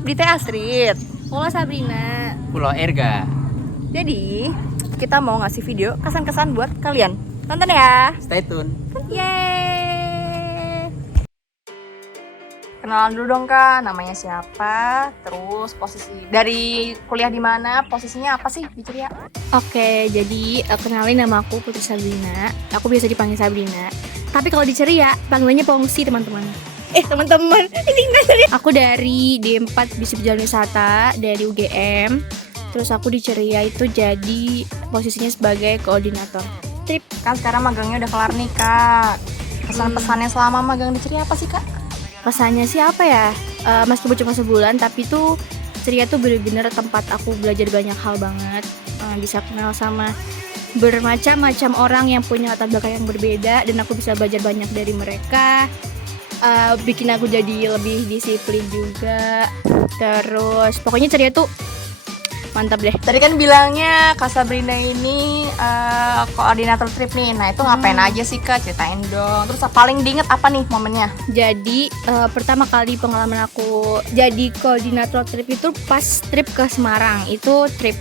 Abdi teh Astrid. Halo Sabrina. Pulau Erga. Jadi kita mau ngasih video kesan-kesan buat kalian. Tonton ya. Stay tune. Yeay. Kenalan dulu dong Kak, namanya siapa? Terus posisi dari kuliah di mana? Posisinya apa sih di Ceria? Oke, jadi kenalin nama aku Putri Sabrina. Aku biasa dipanggil Sabrina. Tapi kalau di Ceria, panggilannya Pongsi teman-teman. Teman-teman, ini enggak serius. Aku dari D4 Bisip Jalan Wisata dari UGM. Terus aku di Ceria itu jadi posisinya sebagai koordinator trip. Kan sekarang magangnya udah kelar nih Kak. Pesan-pesannya selama magang di Ceria apa sih Kak? Pesannya sih apa ya? Meskipun cuma sebulan, tapi tuh Ceria tuh bener-bener tempat aku belajar banyak hal banget. Bisa kenal sama bermacam-macam orang yang punya latar belakang yang berbeda, dan aku bisa belajar banyak dari mereka. Bikin aku jadi lebih disiplin juga. Terus pokoknya Ceria tuh mantap deh. Tadi kan bilangnya Kak Sabrina ini koordinator trip nih. Nah itu ngapain aja sih Kak? Ceritain dong. Terus paling diinget apa nih momennya? Jadi pertama kali pengalaman aku jadi koordinator trip itu pas trip ke Semarang. Itu trip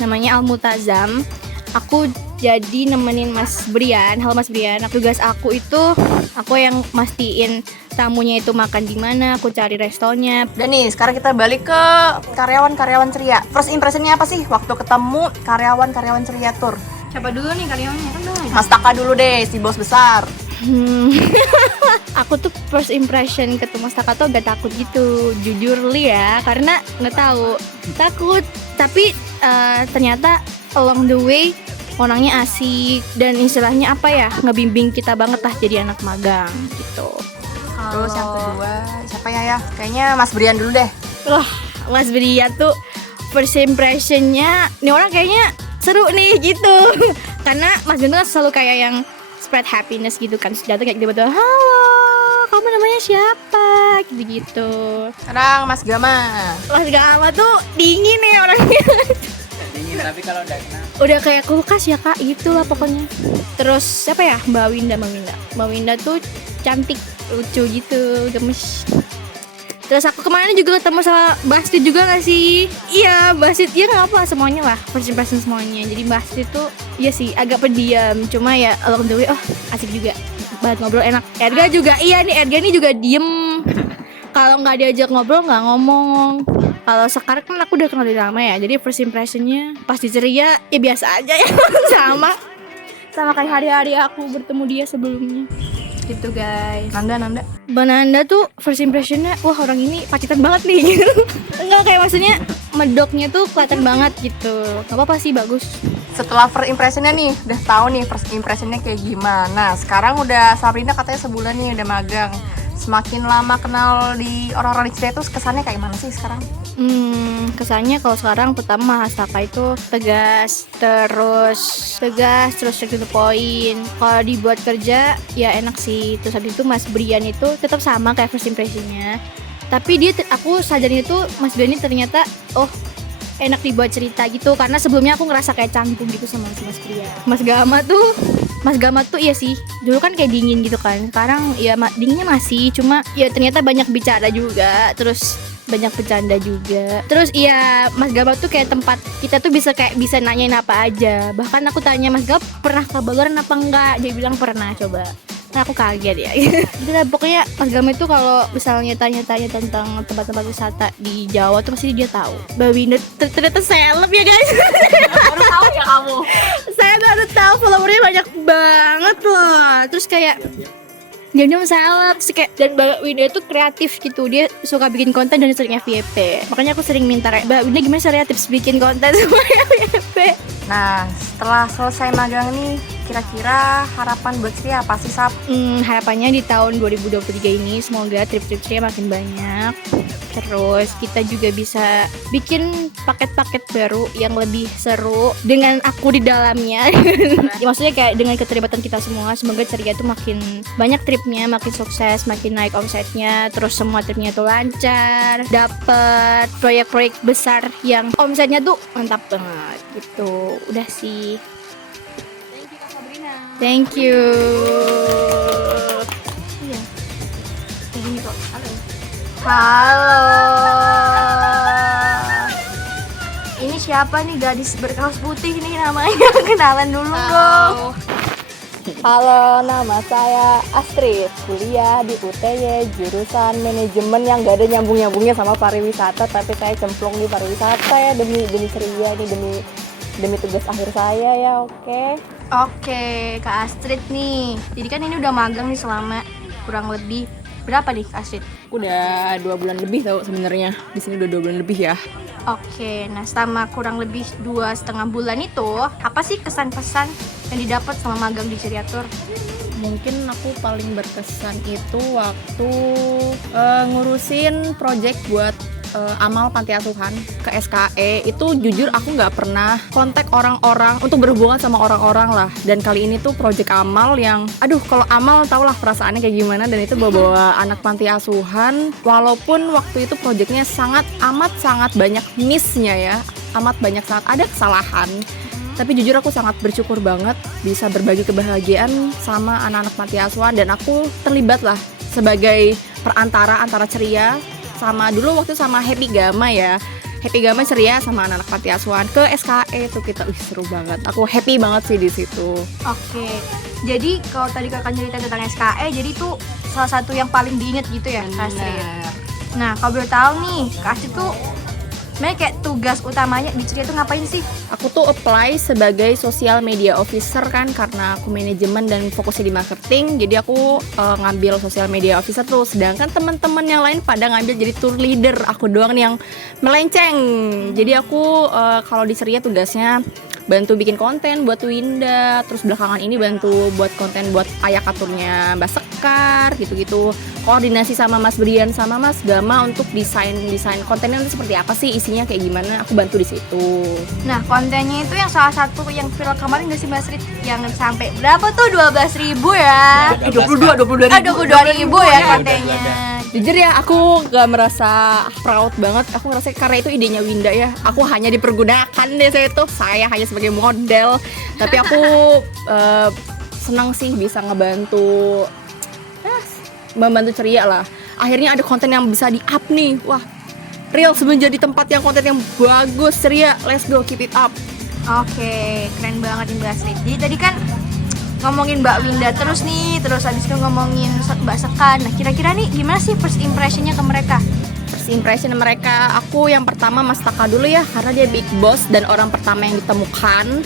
namanya Al Mutazam. Aku jadi nemenin Mas Brian. Halo Mas Brian. Tugas aku itu aku yang mastiin tamunya itu makan di mana, aku cari restonya. Dan nih sekarang kita balik ke karyawan-karyawan Ceria. First impressionnya apa sih waktu ketemu karyawan-karyawan Ceria Tour? Siapa dulu nih karyawannya? Kan dong. Mas Taka dulu deh, si bos besar. Aku tuh first impression ketemu Mas Taka tuh agak takut gitu, jujur li ya, karena nggak tahu takut. Tapi ternyata along the way orangnya asik dan istilahnya apa ya, ngebimbing kita banget lah jadi anak magang gitu. Terus yang kedua siapa ya? Kayaknya Mas Brian dulu deh. Wah, Mas Brian tuh first impressionnya nih orang kayaknya seru nih gitu. Karena Mas Brian tuh kan selalu kayak yang spread happiness gitu kan. Sudah kayak tiba-tiba, halo, kamu namanya siapa? Gitu-gitu. Sekarang Mas Gama. Mas Gama tuh dingin nih orangnya. Dingin tapi kalau udah kena. Udah kayak kulkas ya Kak, itulah pokoknya. Terus siapa ya? Mbak Winda tuh cantik, lucu gitu, gemes. Terus aku kemarin juga ketemu sama Basti juga gak sih? Iya, Basti, ya gak apa, semuanya lah, first impression semuanya. Jadi Basti tuh, iya sih, agak pendiam. Cuma ya, along the way, asik juga. Banget ngobrol, enak. Erga juga, iya nih, Erga nih juga diem. Kalau gak diajak ngobrol, gak ngomong. Kalau sekarang kan aku udah kenal dari lama ya. Jadi first impressionnya pas di Ceria, ya biasa aja ya. Sama kayak hari-hari aku bertemu dia sebelumnya. Gitu guys. Nanda. Mbak Nanda tuh first impressionnya, wah orang ini pacitan banget nih. Enggak, kayak maksudnya medoknya tuh kelihatan banget gitu. Gak apa-apa sih, bagus. Setelah first impressionnya nih, udah tahu nih first impressionnya kayak gimana. Sekarang udah Sabrina katanya sebulan nih udah magang. Semakin lama kenal di orang-orang di Ceria itu kesannya kayak mana sih sekarang? Kesannya kalau sekarang pertama Mas Taka itu tegas terus straight to the point. Kalau dibuat kerja ya enak sih. Terus habis itu Mas Brian itu tetap sama kayak first impressionnya. Tapi aku sadarin itu Mas Brian ini ternyata enak dibuat cerita gitu, karena sebelumnya aku ngerasa kayak canggung gitu sama Mas Brian. Mas Gama tuh iya sih, dulu kan kayak dingin gitu kan. Sekarang ya dinginnya masih, cuma ya ternyata banyak bicara juga, terus banyak bercanda juga. Terus iya, Mas Gama tuh kayak tempat kita tuh bisa nanyain apa aja. Bahkan aku tanya Mas Gama pernah ke Baluran apa enggak, dia bilang pernah. Coba, nah aku kaget ya. Gitu lah, pokoknya Mas Gama itu kalau misalnya tanya-tanya tentang tempat-tempat wisata di Jawa tuh pasti dia tahu. Mbak Winda ternyata seleb ya guys. Baru tahu ya kamu. Saya baru tahu followernya banyak banget loh. Terus kayak dia seleb sih kayak, dan Mbak Winda itu kreatif gitu, dia suka bikin konten dan seringnya FYP. Makanya aku sering minta, Mbak Winda gimana caranya tips bikin konten semuanya FYP. Nah setelah selesai magang nih, kira-kira harapan buat Ceria apa sih Sab? Harapannya di tahun 2023 ini semoga trip-trip Ceria makin banyak. Terus kita juga bisa bikin paket-paket baru yang lebih seru dengan aku di dalamnya. Ya, maksudnya kayak dengan keterlibatan kita semua, semoga Ceria tuh makin banyak tripnya, makin sukses, makin naik omsetnya. Terus semua tripnya tuh lancar, dapet proyek-proyek besar yang omsetnya tuh mantap banget gitu. Udah sih. Thank you Kak Sabrina. Thank you. Iya. Kayak gini kok. Halo. siapa nih gadis berkaos putih nih namanya? Kenalan dulu dong. Halo, nama saya Astrid, kuliah di UTY jurusan manajemen yang gak ada nyambung-nyambungnya sama pariwisata, tapi saya cemplung di pariwisata ya demi ceria nih, demi tugas akhir saya ya. Oke, Kak Astrid nih. Jadi kan ini udah magang nih selama kurang lebih berapa nih Kak Astrid? Udah 2 bulan lebih tau sebenarnya. Di sini udah 2 bulan lebih ya. Oke, nah selama kurang lebih 2,5 bulan itu apa sih kesan-pesan yang didapat selama magang di Ceriatur? Mungkin aku paling berkesan itu waktu ngurusin project buat amal panti asuhan ke SKE. Itu jujur aku nggak pernah kontak orang-orang untuk berhubungan sama orang-orang lah. Dan kali ini tuh project amal yang, aduh kalau amal tau lah perasaannya kayak gimana. Dan itu bawa anak panti asuhan. Walaupun waktu itu projectnya sangat banyak miss-nya ya, amat banyak sangat ada kesalahan. Tapi jujur aku sangat bersyukur banget bisa berbagi kebahagiaan sama anak-anak panti asuhan, dan aku terlibat lah sebagai perantara antara Ceria sama dulu waktu sama Happy Gama ya. Happy Gama Ceria sama anak-anak panti asuhan ke SKE tuh kita seru banget. Aku happy banget sih di situ. Oke. Jadi kalau tadi Kakak cerita tentang SKE, jadi itu salah satu yang paling diingat gitu ya, Kak Astrid. Nah, kalau boleh tahu nih, Kak Astrid tuh sebenarnya kayak tugas utamanya di Ceria tuh ngapain sih? Aku tuh apply sebagai social media officer kan, karena aku manajemen dan fokusnya di marketing. Jadi aku ngambil social media officer tuh, sedangkan teman-teman yang lain pada ngambil jadi tour leader. Aku doang nih yang melenceng. Jadi aku kalau di Ceria tugasnya bantu bikin konten buat Winda, terus belakangan ini bantu buat konten buat Ayak Aturnya Mbak Sekar gitu-gitu. Koordinasi sama Mas Brian sama Mas Gama untuk desain kontennya itu seperti apa sih, isinya kayak gimana, aku bantu di situ. Nah, kontennya itu yang salah satu yang viral kemarin gak sih Mbak Astrid? Yang sampai berapa tuh? 12.000 ya? 22 22.000 ya kontennya. Jujur ya, aku gak merasa proud banget. Aku ngerasa karena itu idenya Winda ya. Aku hanya dipergunakan deh saya hanya sebagai model. Tapi aku senang sih bisa membantu Ceria lah. Akhirnya ada konten yang bisa di-up nih. Wah, Reels menjadi tempat yang konten yang bagus. Ceria, let's go, keep it up. Oke, keren banget nih Mbak Astrid. Jadi tadi kan ngomongin Mbak Winda terus nih, terus habis itu ngomongin Mbak Sekar. Nah, kira-kira nih gimana sih first impression-nya ke mereka? First impression mereka, aku yang pertama Mas Taka dulu ya, karena dia big boss dan orang pertama yang ditemukan.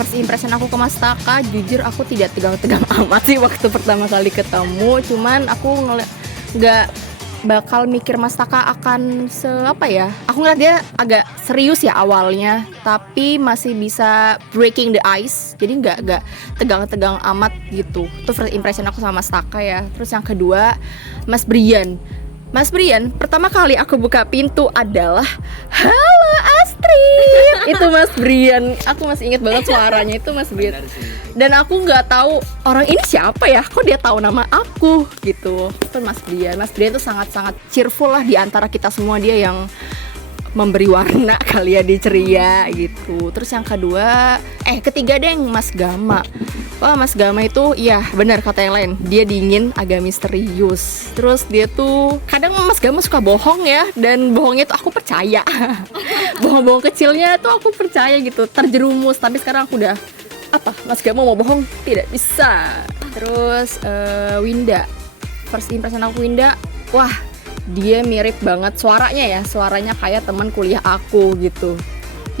First impression aku ke Mas Taka, jujur aku tidak tegang-tegang amat sih waktu pertama kali ketemu. Cuman aku nggak bakal mikir Mas Taka akan aku ngeliat dia agak serius ya awalnya, tapi masih bisa breaking the ice, jadi nggak tegang-tegang amat gitu. Itu first impression aku sama Mas Taka ya. Terus yang kedua, Mas Brian, pertama kali aku buka pintu adalah halo Astrid. Itu Mas Brian, aku masih ingat banget suaranya, itu Mas Brian. Dan aku nggak tahu orang ini siapa ya, kok dia tahu nama aku gitu. Itu Mas Brian tuh sangat-sangat cheerful lah di antara kita semua, dia yang memberi warna kali ya di Ceria gitu. Terus yang ketiga deh Mas Gama. Wah, Mas Gama itu ya benar kata yang lain, dia dingin, agak misterius. Terus dia tuh kadang Mas Gama suka bohong ya, dan bohongnya tuh aku percaya. Bohong-bohong kecilnya tuh aku percaya gitu, terjerumus. Tapi sekarang aku udah Mas Gama mau bohong tidak bisa. Terus Winda, first impression aku Winda, wah dia mirip banget suaranya kayak teman kuliah aku gitu.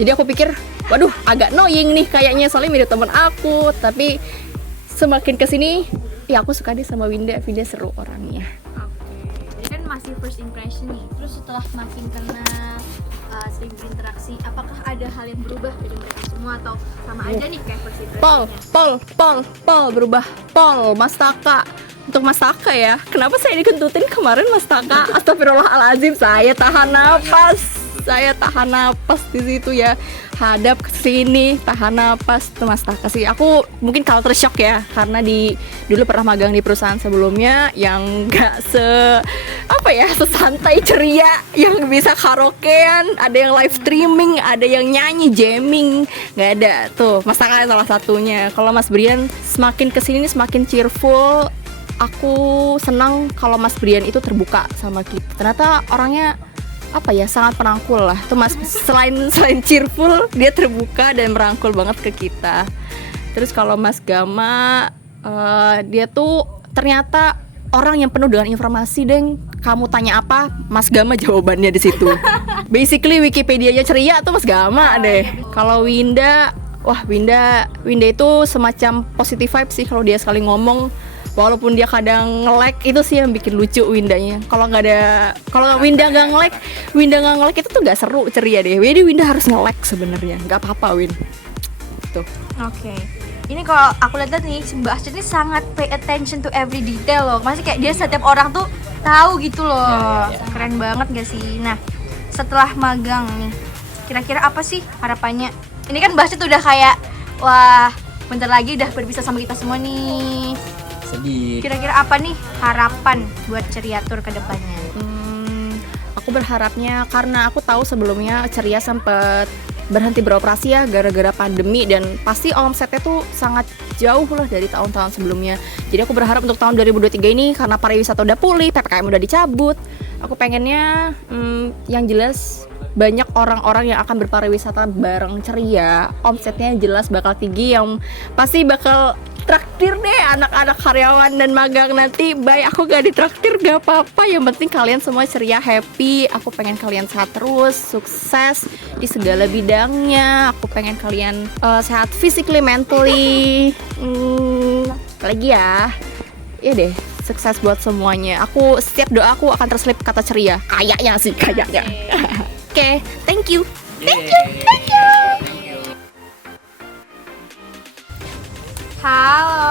Jadi aku pikir, waduh agak annoying nih kayaknya, soalnya mirip teman aku. Tapi semakin kesini, ya aku suka deh sama Winda seru orangnya. Oke, jadi kan masih first impression nih. Terus setelah makin kenal, sering berinteraksi, apakah ada hal yang berubah dari mereka semua atau sama aja nih kayak first impressionnya? Pol berubah. Mas Taka. Untuk Mas Taka ya, kenapa saya dikentutin kemarin Mas Taka? Astagfirullahaladzim, saya tahan napas di situ ya, hadap ke sini, tahan napas. Itu Mas Taka sih. Aku mungkin culture shock ya, karena dulu pernah magang di perusahaan sebelumnya yang nggak sesantai Ceria, yang bisa karaokean, ada yang live streaming, ada yang nyanyi jamming, nggak ada. Tuh Mas Taka salah satunya. Kalau Mas Brian semakin kesini semakin cheerful. Aku senang kalau Mas Brian itu terbuka sama kita. Ternyata orangnya apa ya, sangat merangkul lah. Tuh Mas selain cheerful, dia terbuka dan merangkul banget ke kita. Terus kalau Mas Gama, dia tuh ternyata orang yang penuh dengan informasi, Deng. Kamu tanya apa, Mas Gama jawabannya di situ. Basically Wikipedia-nya ceria tuh Mas Gama deh. Kalau Winda, wah Winda itu semacam positive vibe sih kalau dia sekali ngomong. Walaupun dia kadang nge-lag, itu sih yang bikin lucu Windanya. Kalau Winda nggak nge-lag itu tuh nggak seru, ceria deh. Jadi Winda harus nge-lag sebenarnya, nggak apa-apa Win. Tuh. Oke. Ini kalau aku lihat nih, Mbak Astrid ini sangat pay attention to every detail loh. Masih kayak dia setiap orang tuh tahu gitu loh. Keren banget gak sih? Nah, setelah magang nih, kira-kira apa sih harapannya? Ini kan Mbak Astrid udah kayak, wah bentar lagi udah berpisah sama kita semua nih. Sedih. Kira-kira apa nih harapan buat Ceriatur ke depannya? Aku berharapnya, karena aku tahu sebelumnya Ceria sempat berhenti beroperasi ya gara-gara pandemi, dan pasti omsetnya tuh sangat jauh lah dari tahun-tahun sebelumnya. Jadi aku berharap untuk tahun 2023 ini, karena pariwisata udah pulih, PPKM udah dicabut, aku pengennya yang jelas banyak orang-orang yang akan berpariwisata bareng Ceria. Omsetnya jelas bakal tinggi, yang pasti bakal traktir deh anak-anak karyawan dan magang nanti. Baik, aku gak ditraktir gak apa-apa, yang penting kalian semua ceria, happy. Aku pengen kalian sehat terus, sukses di segala bidangnya. Aku pengen kalian sehat physically, mentally. Lagi ya, iya deh, sukses buat semuanya. Aku setiap doa aku akan terselip kata ceria, kayaknya sih, kayaknya. Oke, thank you. Halo.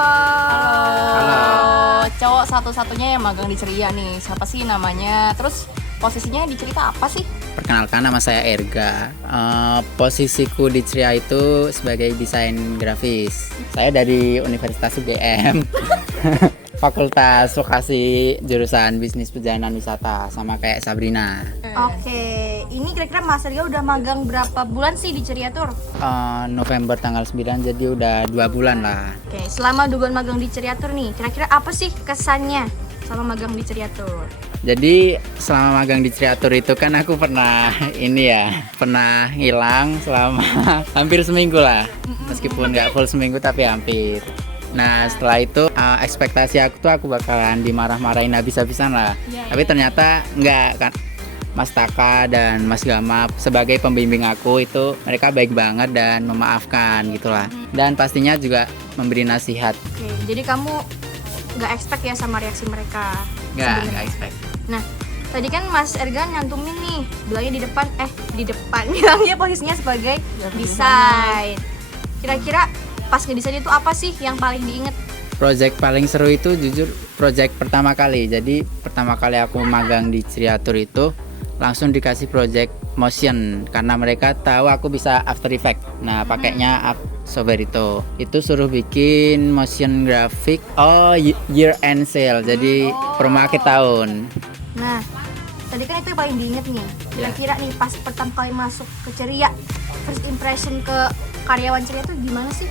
Cowok satu-satunya yang magang di Ceria nih. Siapa sih namanya? Terus posisinya di cerita apa sih? Perkenalkan, nama saya Erga. Posisiku di Ceria itu sebagai desain grafis. Saya dari Universitas UGM. Fakultas Vokasi jurusan Bisnis Perjalanan Wisata, sama kayak Sabrina. Oke, ini kira-kira Mas Erga udah magang berapa bulan sih di Ceriatur? November tanggal 9, jadi udah 2 bulan lah. Oke, selama 2 bulan magang di Ceriatur nih, kira-kira apa sih kesannya selama magang di Ceriatur? Jadi selama magang di Ceriatur itu kan aku pernah pernah hilang selama hampir seminggu lah. Meskipun nggak full seminggu tapi hampir. Nah setelah itu ekspektasi aku bakalan dimarah-marahin habis-habisan lah. Tapi ternyata enggak kan. Mas Taka dan Mas Gama sebagai pembimbing aku itu mereka baik banget dan memaafkan gitulah. Dan pastinya juga memberi nasihat. Oke, jadi kamu nggak expect ya sama reaksi mereka? Nggak expect. Nah, tadi kan Mas Erga nyantumin nih, bilangnya di depan bilangnya posisinya sebagai desain. Kira-kira pas ngedesain itu apa sih yang paling diinget? Project paling seru itu jujur project pertama kali. Jadi pertama kali aku magang di Ceriatur itu langsung dikasih project motion karena mereka tahu aku bisa After Effects. Nah, pakainya software itu suruh bikin motion graphic year end sale. Jadi promo akhir tahun. Nah, tadi kan itu yang paling diinget nih. Kira-kira nih pas pertama kali masuk ke Ceria, first impression ke karyawan Ceria tuh gimana sih?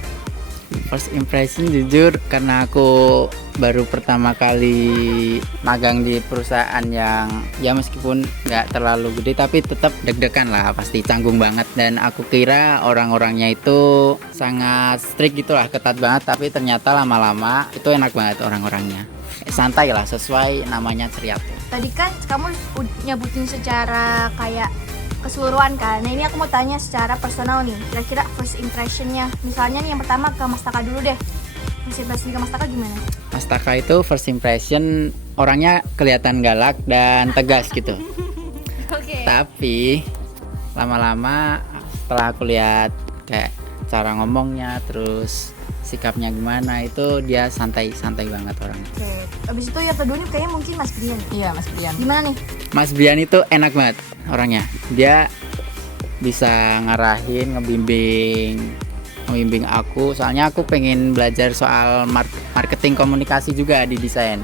First impression jujur karena aku baru pertama kali magang di perusahaan yang ya meskipun nggak terlalu gede tapi tetap deg-degan lah, pasti canggung banget. Dan aku kira orang-orangnya itu sangat strict gitulah, ketat banget, tapi ternyata lama-lama itu enak banget orang-orangnya. Santai lah, sesuai namanya Ceriatur. Tadi kan kamu nyebutin secara kayak keseluruhan kan. Nah ini aku mau tanya secara personal nih. Kira-kira first impressionnya, misalnya nih yang pertama ke Mas Taka dulu deh. First impression ke Mas Taka gimana? Mas Taka itu first impression orangnya kelihatan galak dan tegas gitu. Oke. Tapi lama-lama setelah aku lihat kayak cara ngomongnya, terus sikapnya gimana, itu dia santai banget orangnya. Oke. Abis itu yang kedua nih kayaknya mungkin Mas Brian. Iya, Mas Brian. Gimana nih? Mas Brian itu enak banget orangnya. Dia bisa ngarahin, ngebimbing aku. Soalnya aku pengen belajar soal marketing komunikasi juga di desain.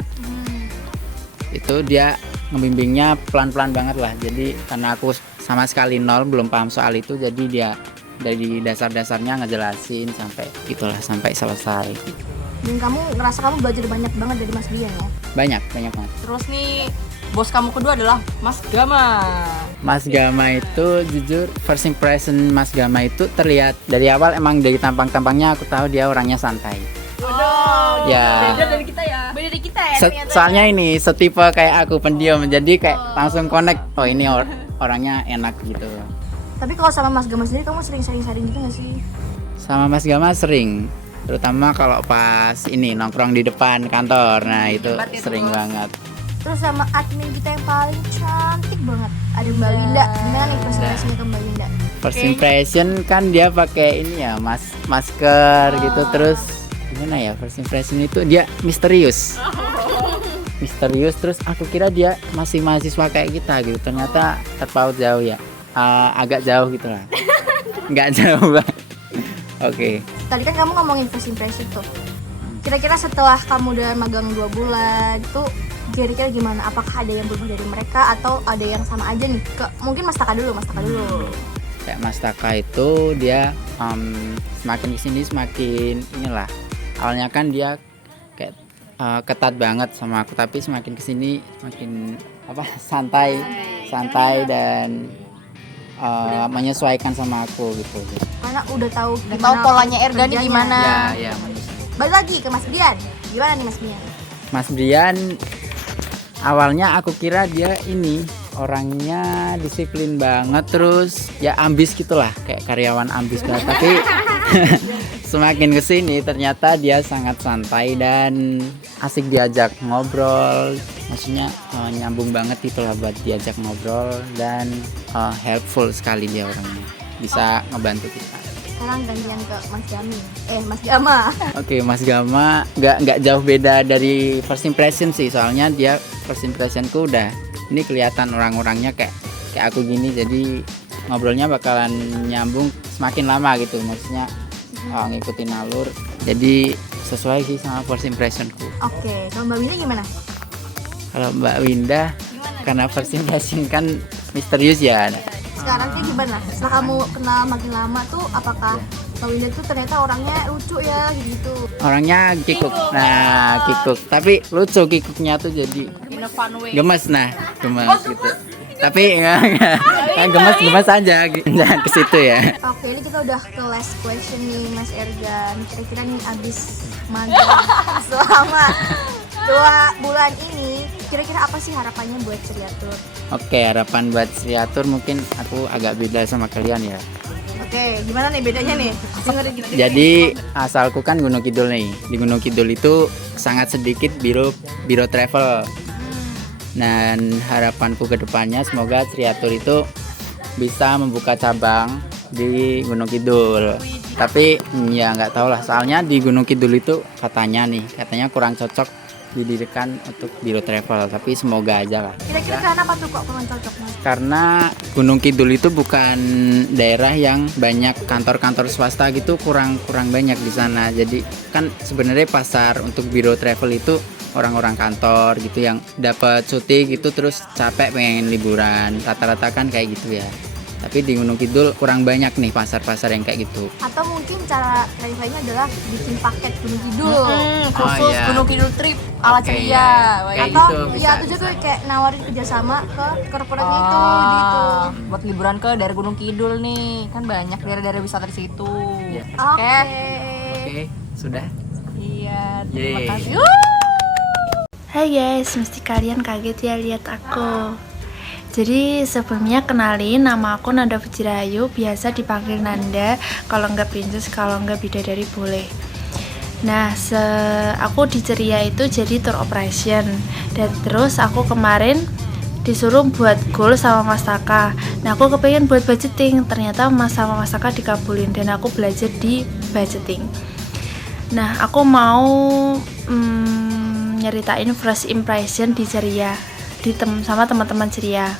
Itu dia ngebimbingnya pelan-pelan banget lah. Jadi karena aku sama sekali nol, belum paham soal itu, jadi dia dari dasar-dasarnya ngejelasin sampai itulah, sampai selesai. Dan kamu ngerasa kamu belajar banyak banget dari Mas Brian ya? Banyak banget. Terus nih, bos kamu kedua adalah Mas Gama. Mas Gama itu jujur first impression Mas Gama itu terlihat dari awal, emang dari tampang-tampangnya aku tahu dia orangnya santai. Ya. Beda dari kita ya. Soalnya ini setipe kayak aku, pendiam, jadi kayak langsung connect. Oh ini orangnya enak gitu. Tapi kalau sama Mas Gama sendiri kamu sering sharing gitu nggak sih? Sama Mas Gama sering, terutama kalau pas ini nongkrong di depan kantor. Nah itu sering banget. Terus sama admin kita yang paling cantik banget, ada Mbak Linda. Gimana nih first impressionnya ke Mbak Linda? First impression kan dia pakai ini ya, masker gitu. Terus gimana ya, first impression itu dia misterius. Misterius, terus aku kira dia masih mahasiswa kayak kita gitu. Ternyata terpaut jauh ya. Agak jauh gitu lah. Nggak jauh banget. Oke. Tadi kan kamu ngomongin first impression tuh. Kira-kira setelah kamu udah magang 2 bulan tuh kira-kira gimana? Apakah ada yang berubah dari mereka atau ada yang sama aja nih? Mungkin Mas Taka dulu. Kayak Mas Taka itu dia semakin kesini semakin inilah. Awalnya kan dia kayak ketat banget sama aku, tapi semakin kesini semakin santai dan menyesuaikan sama aku gitu. Karena udah tahu polanya Erga nih gimana. Ya manusia. Balik lagi ke Mas Brian. Gimana nih Mas Brian? Mas Brian awalnya aku kira dia ini orangnya disiplin banget, terus ya ambis gitulah, kayak karyawan ambis banget. Tapi semakin kesini ternyata dia sangat santai dan asik diajak ngobrol. Maksudnya nyambung banget itulah buat diajak ngobrol, dan helpful sekali dia orangnya, bisa ngebantu kita. Sekarang gantian ke Mas Gama. Oke, Mas Gama nggak jauh beda dari first impression sih, soalnya dia first impressionku udah ini kelihatan orang-orangnya kayak aku gini, jadi ngobrolnya bakalan nyambung semakin lama gitu, maksudnya ngikutin alur, jadi sesuai sih sama first impressionku. Oke, kalau Mbak Winda gimana? Kalau Mbak Winda karena first impression kan misterius ya. Sekarang sih gimana? Setelah kamu kenal makin lama tuh, apakah Mbak Winda tuh ternyata orangnya lucu ya gitu? Orangnya kikuk. Nah, kikuk. Tapi lucu kikuknya tuh jadi gemes, gemes gitu. Tapi gemes aja, jangan ke situ ya. Oke, ini kita udah ke last question nih Mas Ergan. Kira-kira nih abis magang selama 2 bulan ini, kira-kira apa sih harapannya buat Criatur? Oke, harapan buat Criatur mungkin aku agak beda sama kalian ya. Oke, gimana nih bedanya nih? Jadi asalku kan Gunung Kidul nih. Di Gunung Kidul itu sangat sedikit biro travel. Dan harapanku ke depannya semoga Criatur itu bisa membuka cabang di Gunung Kidul. Tapi ya nggak tahu lah, soalnya di Gunung Kidul itu katanya kurang cocok didirikan untuk biro travel, tapi semoga aja lah. Kira-kira kenapa tuh kok kurang cocok Mas? Karena Gunung Kidul itu bukan daerah yang banyak kantor-kantor swasta gitu, kurang banyak di sana. Jadi kan sebenarnya pasar untuk biro travel itu orang-orang kantor gitu yang dapat cuti gitu, terus capek pengen liburan, rata-rata kan kayak gitu ya. Tapi di Gunung Kidul kurang banyak nih pasar-pasar yang kayak gitu. Atau mungkin cara lainnya adalah bikin paket Gunung Kidul, khusus iya. Gunung Kidul trip ala Oke, ceria. iya. Kayak atau gitu, ya bisa, itu juga bisa. kayak nawarin kerjasama ke korporat itu gitu. Buat liburan ke daerah Gunung Kidul nih, kan banyak daerah-daerah wisata di situ. Iya. Oke. Oke, sudah. Iya, terima Yeay. kasih. Hai guys, mesti kalian kaget ya lihat aku. Jadi sebelumnya kenalin, nama aku Nanda Fujirayu, biasa dipanggil Nanda. Kalau nggak princess, kalau nggak bidadari boleh. Nah, aku di Ceria itu jadi tour operation. Dan terus aku kemarin disuruh buat goal sama Mas Taka. Nah, aku kepengen buat budgeting. Ternyata sama Mas Taka dikabulin dan aku belajar di budgeting. Nah, aku mau nyeritain first impression di Ceria, sama teman-teman Ceria.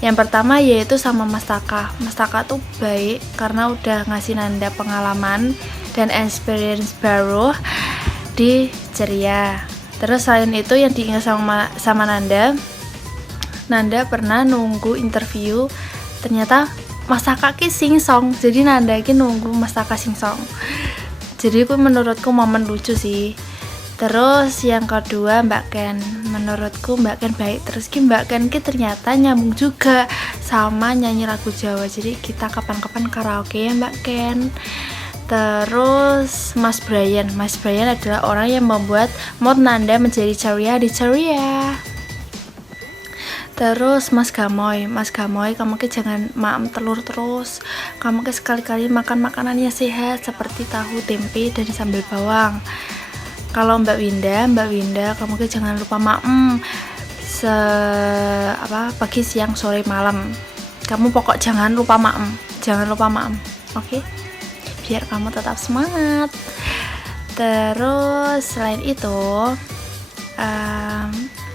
Yang pertama yaitu sama Mas Taka. Mas Taka tuh baik karena udah ngasih Nanda pengalaman dan experience baru di Ceria. Terus selain itu yang diingat sama Nanda pernah nunggu interview, ternyata Mas Taka ki singsong. Jadi Nanda ki nunggu Mas Taka singsong. Jadi itu menurutku momen lucu sih. Terus yang kedua Mbak Ken, menurutku Mbak Ken baik. Terus Mbak Ken ternyata nyambung juga sama nyanyi lagu Jawa. Jadi kita kapan-kapan karaoke ya Mbak Ken. Terus Mas Brian adalah orang yang membuat mood Nanda menjadi ceria di ceria. Terus Mas Gamoy, kamu ke jangan maem telur terus. Kamu ke sekali-kali makan makanan yang sehat seperti tahu, tempe, dan sambal bawang. Kalau Mbak Winda, kamu ke jangan lupa maem pagi, siang, sore, malam. Kamu pokok jangan lupa maem. Oke? Biar kamu tetap semangat. Terus selain itu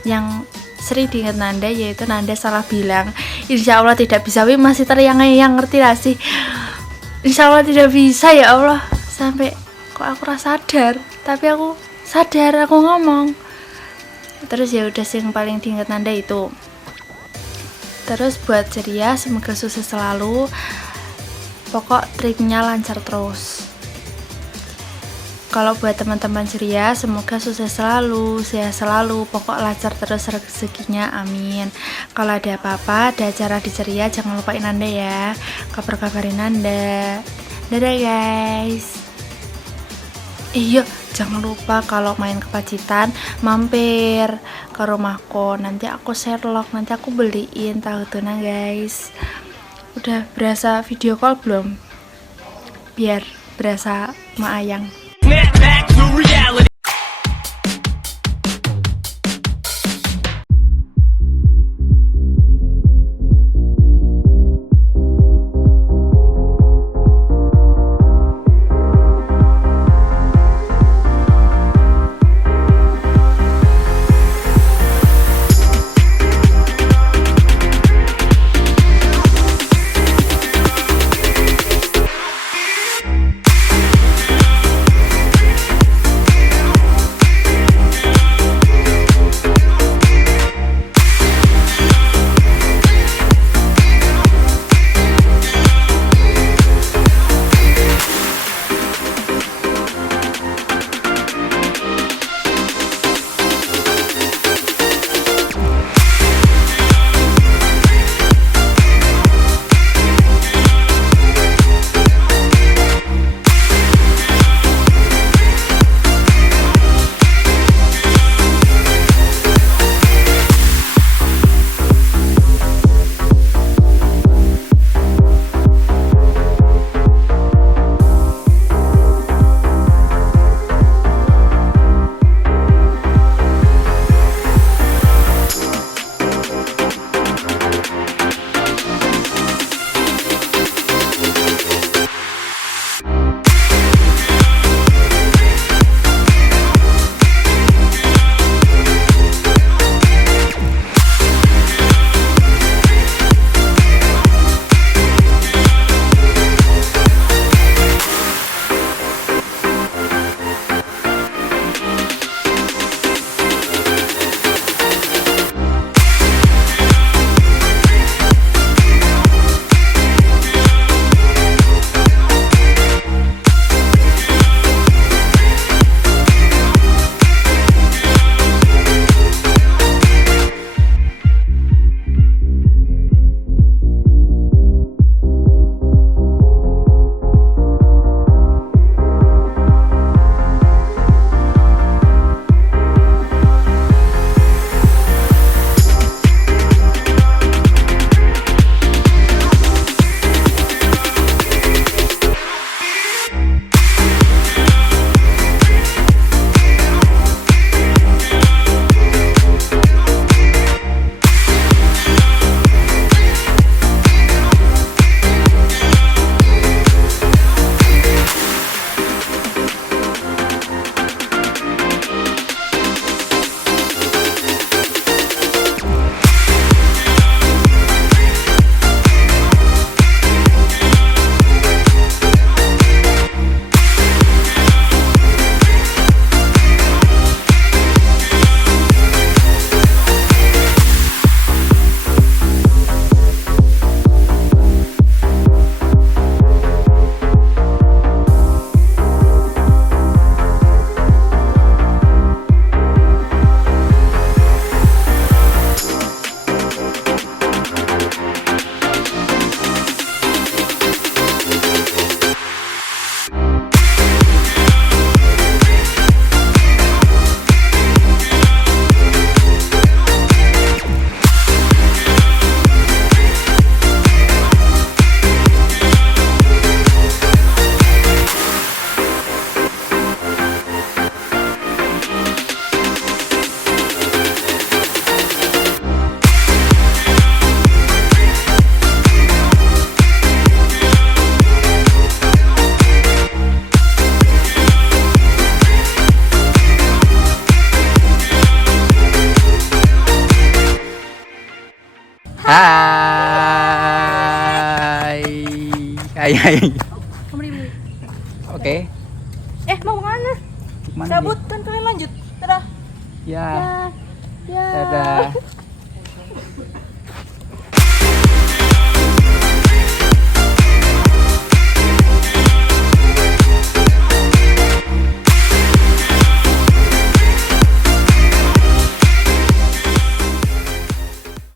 yang sering diingat Nanda yaitu Nanda salah bilang insya Allah tidak bisa. Wih, masih teriang-iang, ngerti gak sih? Insya Allah tidak bisa, ya Allah. Sampai kok aku rasa sadar, tapi aku sadar aku ngomong. Terus ya udah sih yang paling diingat Nanda itu. Terus buat ceria semoga sukses selalu. Pokok tripnya lancar terus. Kalau buat teman-teman ceria, semoga sukses selalu, sehat selalu, pokok lancar terus rezekinya, amin. Kalau ada apa-apa, ada acara di ceria, jangan lupain Nanda ya, kabar-kabarin Nanda. Dadah guys. Iya, jangan lupa kalau main ke Pacitan, mampir ke rumahku, nanti aku Sherlock, nanti aku beliin tahu tuna guys. Udah berasa video call belum? Biar berasa mak ayang. Snap back to reality. Kayak. Kamu di Oke. mau kemana? Mana Cabut kan kalian lanjut. Dadah. dia? Ya. Ya. Dadah.